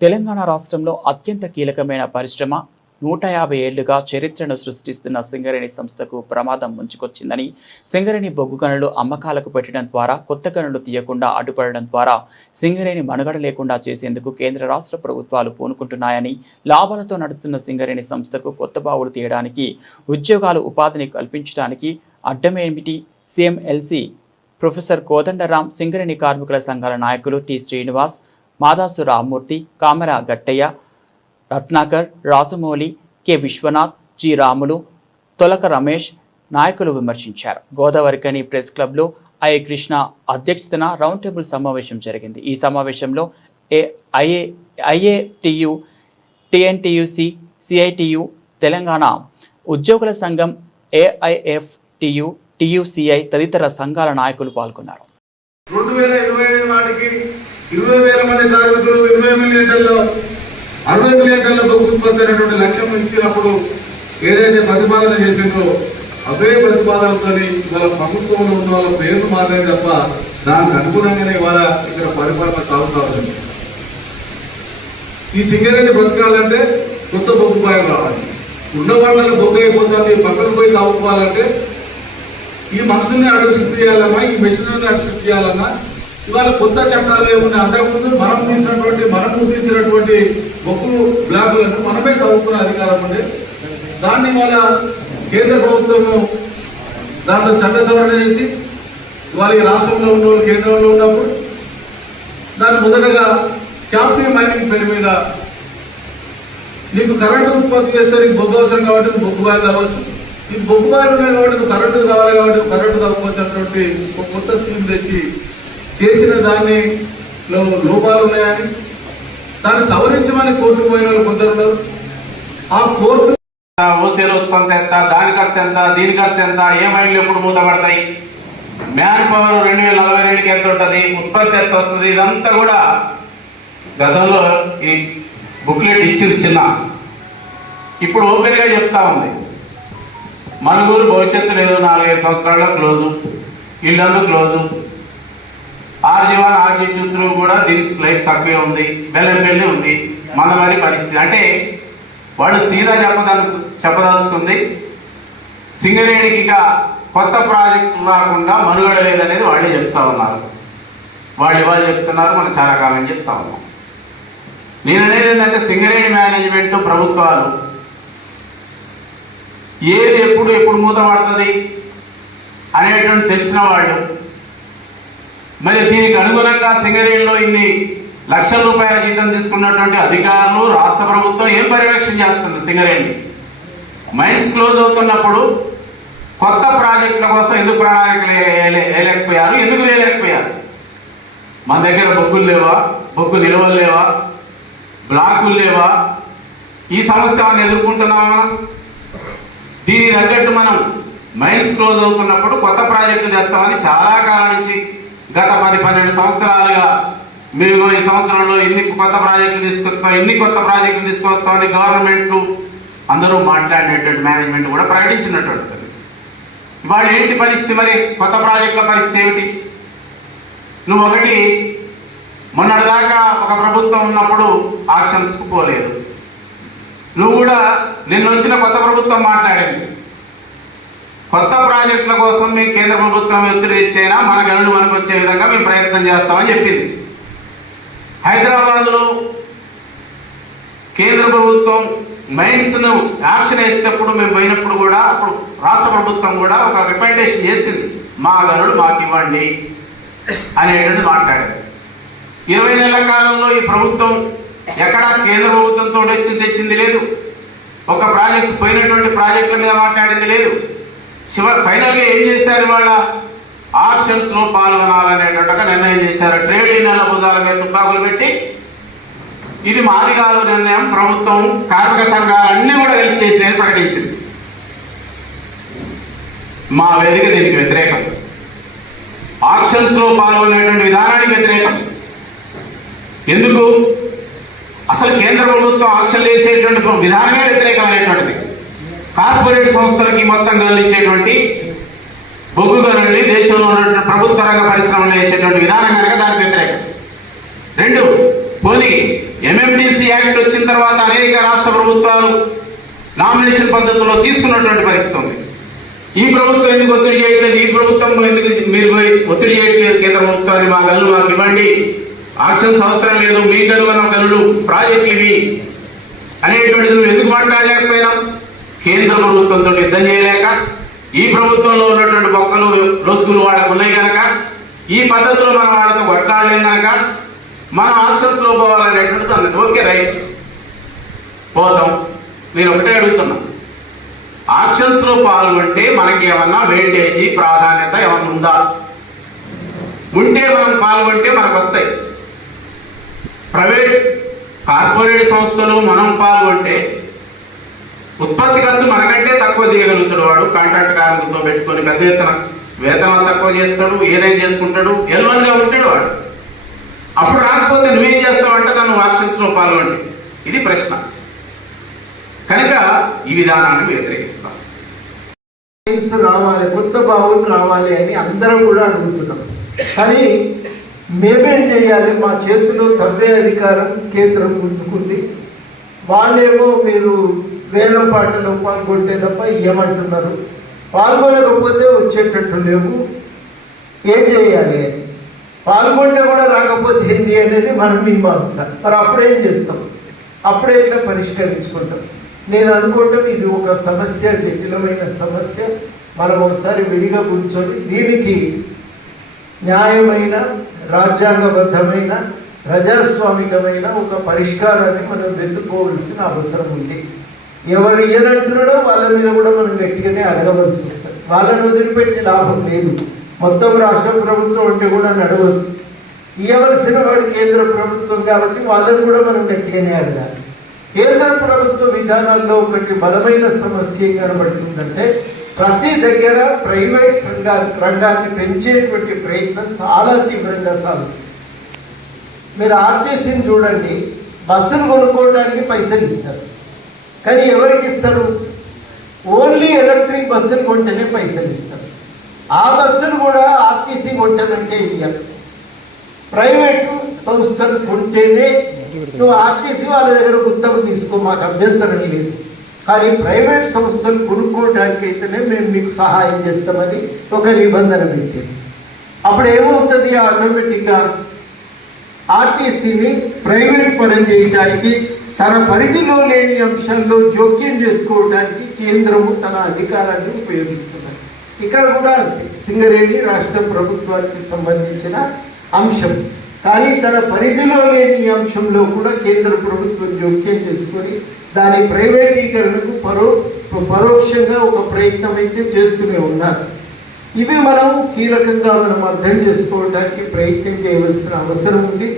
తెలంగాణ రాష్ట్రంలో అత్యంత కీలకమైన పరిశ్రమ నూట యాభై ఏళ్ళుగా చరిత్రను సృష్టిస్తున్న సింగరేణి సంస్థకు ప్రమాదం ముంచుకొచ్చిందని సింగరేణి బొగ్గు గనులు అమ్మకాలకు పెట్టడం ద్వారా కొత్త గనులు తీయకుండా అడ్డుపడడం ద్వారా సింగరేణి మనుగడ లేకుండా చేసేందుకు కేంద్ర రాష్ట్ర ప్రభుత్వాలు పూనుకుంటున్నాయని లాభాలతో నడుస్తున్న సింగరేణి సంస్థకు కొత్త బావులు తీయడానికి ఉద్యోగాలు ఉపాధిని కల్పించడానికి అడ్డమేమిటి? సీఎంఎల్సీ ప్రొఫెసర్ కోదండరాం సింగరేణి కార్మికుల సంఘాల నాయకులు T Srinivas Madasu Rammurthy Kamara Gattaiah Ratnakar Rajamouli K. Vishwanath G. Ramulu Tolaka Ramesh నాయకులు విమర్శించారు. గోదావరికని ప్రెస్ క్లబ్లో ఐఏ కృష్ణ అధ్యక్షతన రౌండ్ టేబుల్ సమావేశం జరిగింది. ఈ సమావేశంలో ఏ ఐఏ ఐఏటియు టిఎన్టీయుసి సిఐటియు తెలంగాణ ఉద్యోగుల సంఘం ఏఐఎఫ్టియు టియుసిఐ తదితర సంఘాల నాయకులు పాల్గొన్నారు రెండు వేల ఇరవై ఐదు నాటికి ఇరవై వేల మంది కార్మికులు ఇరవై మిలియన్ టన్నుల అరవై మిలియన్ టన్నుల ఉత్పత్తి అనేటువంటి లక్ష్యం ఇచ్చినప్పుడు ఏదైతే ప్రతిపాదన చేసిందో అవే ప్రతిపాదనతో ఇవాళ ప్రభుత్వంలో ఉన్న వాళ్ళ పేర్లు మారాయి తప్ప దానికి అనుగుణంగానే ఇవాళ ఇక్కడ పరిపాలన సాగుతా ఉంది. ఈ సింగరేణి బ్రతకాలంటే కొత్త బొగ్గుపాయం రావాలి. ఉన్న వాళ్ళకి బొగ్గు అయిపోతుంది పక్కన పోయి తాగుకోవాలంటే ఈ మనుషుల్ని అడుగు షిఫ్ట్ చేయాలన్నా ఈ మెషిన్ అడుగు షిఫ్ట్ చేయాలన్నా ఇవాళ కొత్త చట్టాలు ఏముంది అంతకుముందు మనం తీసినటువంటి మనం గుర్తించినటువంటి బొగ్గు బ్లాకులను మనమే తవ్వుకునే అధికారం ఉండే. దాన్ని ఇవాళ కేంద్ర ప్రభుత్వము దాంట్లో చట్ట సవరణ చేసి ఇవాళ ఈ రాష్ట్రంలో ఉన్న కేంద్రంలో ఉన్నప్పుడు దాన్ని మొదటగా క్యాపిటల్ మైనింగ్ పేరు మీద నీకు కరెంటు ఉత్పత్తి చేస్తే నీకు బొగ్గు అవసరం కాబట్టి బొగ్గు బాగా కావచ్చు. నీకు బొగ్గు బాగా ఉన్నాయి కాబట్టి కరెంటు కావాలి కాబట్టి కరెంటు కావచ్చు అన్నటువంటి ఒక కొత్త స్కీమ్ తెచ్చి చేసిన దాన్ని లోపాలు ఉన్నాయని? దాన్ని సవరించమని కోర్టు పోయిన వాళ్ళు కొందరు ఆ కోర్టు ఓసీల ఉత్పత్తి ఎంత దాని ఖర్చు ఎంత దీని ఖర్చు ఎంత ఏ మైళ్ళు ఎప్పుడు మూతపడతాయి మ్యాన్ పవర్ రెండు వేల నలభై రెండుకి ఎంత ఉంటుంది? ఉత్పత్తి ఎంత వస్తుంది? ఇదంతా కూడా గతంలో ఈ బుక్లెట్ ఇచ్చింది చిన్న. ఇప్పుడు ఓపెన్గా చెప్తా ఉంది. మనుగూరు భవిష్యత్తు లేదు నాలుగైదు సంవత్సరాల్లో close Yellandu close RG one RG చూతులు కూడా దీనికి లైఫ్ తక్కువే ఉంది బెల్లంపల్లి ఉంది మందమరి పరిస్థితి. అంటే వాడు సీదా చెప్పదలు చెప్పదలుచుకుంది సింగరేణికి ఇక కొత్త ప్రాజెక్టు రాకుండా మనుగడ లేదనేది వాళ్ళే చెప్తా ఉన్నారు. వాళ్ళు ఇవాళ చెప్తున్నారు మనం చాలా కాలం చెప్తా ఉన్నాం. నేను అనేది ఏంటంటే సింగరేణి మేనేజ్మెంట్ ప్రభుత్వాలు ఏది ఎప్పుడు ఎప్పుడు మూత పడుతుంది అనేటువంటి తెలిసిన వాళ్ళు మరి దీనికి అనుగుణంగా సింగరేణిలో ఇన్ని లక్షల రూపాయల జీతం తీసుకున్నటువంటి అధికారులు రాష్ట్ర ప్రభుత్వం ఏం పర్యవేక్షణ చేస్తుంది సింగరేణి? మైన్స్ క్లోజ్ అవుతున్నప్పుడు కొత్త ప్రాజెక్టుల కోసం ఎందుకు ప్రణాళికలు వేయలేకపోయారు? ఎందుకు వేయలేకపోయారు? మన దగ్గర బొగ్గులు లేవా? బొగ్గు నిల్వలు లేవా? బ్లాకులు లేవా? ఈ సమస్య మనం ఎదుర్కొంటున్నామా మనం? దీనికి తగ్గట్టు మనం మైన్స్ క్లోజ్ అవుతున్నప్పుడు కొత్త ప్రాజెక్టు తెస్తామని చాలా కాలం నుంచి గత పది పన్నెండు సంవత్సరాలుగా మేము ఈ సంవత్సరంలో ఇన్ని కొత్త ప్రాజెక్టులు తీసుకొస్తాం ఇన్ని కొత్త ప్రాజెక్టులు తీసుకొస్తామని గవర్నమెంట్ అందరూ మాట్లాడేటట్టు మేనేజ్మెంట్ కూడా ప్రకటించినటువంటి ఇవాళ ఏంటి పరిస్థితి మరి? కొత్త ప్రాజెక్టుల పరిస్థితి ఏమిటి? నువ్వు ఒకటి మొన్నటిదాకా ఒక ప్రభుత్వం ఉన్నప్పుడు ఆక్షన్స్కు పోలేదు. నువ్వు కూడా నిన్న వచ్చిన కొత్త ప్రభుత్వం మాట్లాడింది. కొత్త ప్రాజెక్టుల కోసం మేము కేంద్ర ప్రభుత్వం ఒత్తిడి తెచ్చైనా? మన గనులు మనకు వచ్చే విధంగా మేము ప్రయత్నం చేస్తామని చెప్పింది. హైదరాబాద్లో కేంద్ర ప్రభుత్వం మైన్స్ను యాక్షన్ వేసేటప్పుడు మేము పోయినప్పుడు కూడా అప్పుడు రాష్ట్ర ప్రభుత్వం కూడా ఒక రికమెండేషన్ చేసింది. మా గనులు మాకు ఇవ్వండి అనేటువంటి మాట్లాడింది ఇరవై నెలల కాలంలో ఈ ప్రభుత్వం ఎక్కడా కేంద్ర ప్రభుత్వంతో ఎత్తి తెచ్చింది లేదు. ఒక ప్రాజెక్ట్ పోయినటువంటి ప్రాజెక్టుల మీద మాట్లాడింది లేదు. చివరి ఫైనల్గా ఏం చేశారు వాళ్ళ ఆప్షన్స్లో లో నిర్ణయం చేశారు. ట్రేడ్ యూనియన్ల బుధాల మీద తుపాకులు పెట్టి ఇది మాది కాదు నిర్ణయం. ప్రభుత్వం కార్మిక సంఘాలన్నీ కూడా కలిసి చేసినాయని ప్రకటించింది. మా వేదిక దీనికి వ్యతిరేకం. ఆప్షన్స్లో పాల్గొనేటువంటి విధానానికి వ్యతిరేకం. ఎందుకు? అసలు కేంద్ర ప్రభుత్వం ఆప్షన్లు వేసేటువంటి విధానమే వ్యతిరేకమైనటువంటిది కార్పొరేట్ సంస్థలకి మొత్తం గమనించేటువంటి బొగ్గు గనుల్ని దేశంలో ఉన్నటువంటి ప్రభుత్వ రంగ పరిశ్రమలు వేసేటువంటి విధానం కనుక దానికి వ్యతిరేకం. రెండు పోనీ ఎంఎండిసి యాక్ట్ వచ్చిన తర్వాత అనేక రాష్ట్ర ప్రభుత్వాలు నామినేషన్ పద్ధతిలో తీసుకున్నటువంటి పరిస్థితి ఉంది. ఈ ప్రభుత్వం ఎందుకు ఒత్తిడి చేయట్లేదు? ఈ ప్రభుత్వం ఎందుకు మీరు పోయి ఒత్తిడి చేయట్లేదు? కేంద్ర ప్రభుత్వాన్ని మా గనులు మాకు ఇవ్వండి. ఆక్షన్స్ అవసరం లేదు. మీ గనులు గనులు ప్రాజెక్టులు ఇవి అనేటువంటిది ఎందుకు మాట్లాడలేకపోయినాం కేంద్ర ప్రభుత్వంతో యుద్ధం చేయలేక ఈ ప్రభుత్వంలో ఉన్నటువంటి బొక్కలు లొసుగులు వాళ్ళకు ఉన్నాయి కనుక ఈ పద్ధతిలో మనం వాళ్ళతో కొట్లాడలేం కనుక మనం ఆప్షన్స్లో పోవాలనేటువంటిది అన్నది ఓకే రైట్. పోతాం. మీరు ఒకటే అడుగుతున్నా. ఆప్షన్స్లో పాల్గొంటే మనకి ఏమన్నా వెయిటేజీ ప్రాధాన్యత ఏమన్నా ఉందా? ఉంటే మనం పాల్గొంటే మనకు వస్తాయి ప్రైవేట్ కార్పొరేట్ సంస్థలు మనం పాల్గొంటే ఉత్పత్తి ఖర్చు మనకంటే తక్కువ తీయగలుగుతాడు వాడు. కాంట్రాక్ట్ కార్మికులతో పెట్టుకొని పెద్ద ఎత్తున వేతనం తక్కువ చేస్తాడు ఏదైనా చేసుకుంటాడు ఎల్వన్గా ఉంటాడు వాడు. అప్పుడు రాకపోతే నువ్వేం చేస్తావంటే నన్ను ఆక్షన్స్ పాల్గొండి ఇది ప్రశ్న. కనుక ఈ విధానాన్ని వ్యతిరేకిస్తాం రావాలి కొత్త బావులు రావాలి అని అందరం కూడా అడుగుతున్నాం. కానీ మేమేం చేయాలి? మా చేతిలో తవ్వే అధికారం కేంద్రం ఉంచుకుంది. వాళ్ళేమో మీరు వేల పాటలు పాల్గొంటే తప్ప ఇవ్వమంటున్నారు పాల్గొనకపోతే వచ్చేటట్టు లేవు. ఏం చేయాలి? పాల్గొంటే కూడా రాకపోతే ఏంటి అనేది మనం మీమాంస. మరి అప్పుడేం చేస్తాం? అప్పుడే ఇట్లా పరిష్కరించుకుంటాం. నేను అనుకుంటాం ఇది ఒక సమస్య జటిలమైన సమస్య. మనం ఒకసారి విడిగా కూర్చొని దీనికి న్యాయమైన రాజ్యాంగబద్ధమైన ప్రజాస్వామికమైన ఒక పరిష్కారాన్ని మనం వెతుక్కోవలసిన అవసరం ఉంది. ఎవరు ఏదంటున్నాడో వాళ్ళ మీద కూడా మనం గట్టిగానే అడగవలసి వస్తుంది. వాళ్ళని వదిలిపెట్టే లాభం లేదు. మొత్తం రాష్ట్ర ప్రభుత్వం అంటే కూడా నడవదు ఇవ్వవలసిన వాడు కేంద్ర ప్రభుత్వం కాబట్టి వాళ్ళని కూడా మనం గట్టిగానే అడగాలి. కేంద్ర ప్రభుత్వ విధానాల్లో ఒకటి బలమైన సమస్య ఏం కనబడుతుందంటే ప్రతి దగ్గర ప్రైవేట్ సంఘా రంగాన్ని పెంచేటువంటి ప్రయత్నం చాలా తీవ్రంగా సాగుతుంది. మీరు ఆర్టీసీని చూడండి బస్సులు కొనుక్కోవడానికి పైసలు ఇస్తారు. కానీ ఎవరికి ఇస్తారు? ఓన్లీ ఎలక్ట్రిక్ బస్సులు కొంటేనే పైసలు ఇస్తారు. ఆ బస్సులు కూడా ఆర్టీసీ కొంటానంటే ఇవ్వాలి ప్రైవేటు సంస్థలు కొంటేనే నువ్వు ఆర్టీసీ వాళ్ళ దగ్గర గుత్తకు తీసుకో మాకు అభ్యంతరం లేదు. కానీ ప్రైవేట్ సంస్థలు కొనుక్కోవడానికి అయితేనే మేము మీకు సహాయం చేస్తామని ఒక నిబంధన పెట్టింది అప్పుడు ఏమవుతుంది ఆటోమేటిక్గా ఆర్టీసీని ప్రైవేట్ పరం చేయడానికి తన పరిధిలో లేని అంశాల్లో జోక్యం చేసుకోవడానికి కేంద్రము తన అధికారాన్ని ఉపయోగిస్తున్నది. ఇక్కడ కూడా సింగరేణి రాష్ట్ర ప్రభుత్వానికి సంబంధించిన అంశం. కానీ తన పరిధిలో లేని అంశంలో కూడా కేంద్ర ప్రభుత్వం జోక్యం చేసుకొని దాని ప్రైవేటీకరణకు పరో పరోక్షంగా ఒక ప్రయత్నం అయితే చేస్తూనే ఉన్నారు. ఇవి మనం కీలకంగా మనం అర్థం చేసుకోవడానికి ప్రయత్నం చేయవలసిన అవసరం ఉంది.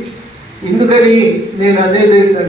ఎందుకని నేను అనేది